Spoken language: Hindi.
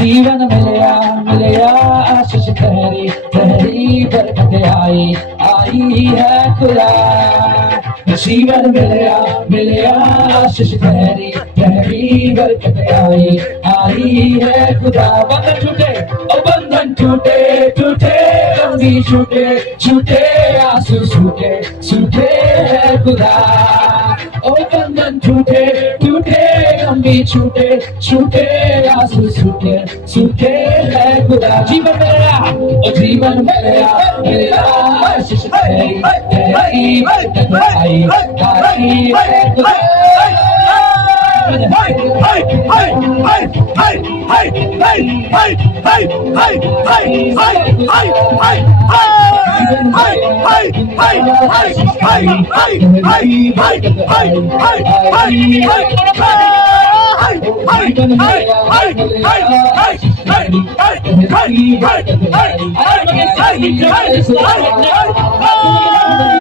जीवन मिलया आशीष तेरी तेरी बरकत आई है खुदा जीवन मिलया आशीष तेरी तेरी बरकत आई है खुदा बंधन छूटे ओ बंधन छूटे छूटे गमी छूटे छूटे आंसू छूटे छूटे है खुदा ओ बंधन छूटे छूटे गमी छूटे छूटे आंसू छूटे छूटे है खुदा जीवन मिलया आशीष तेरी तेरी बरकत आई है खुदा Hey!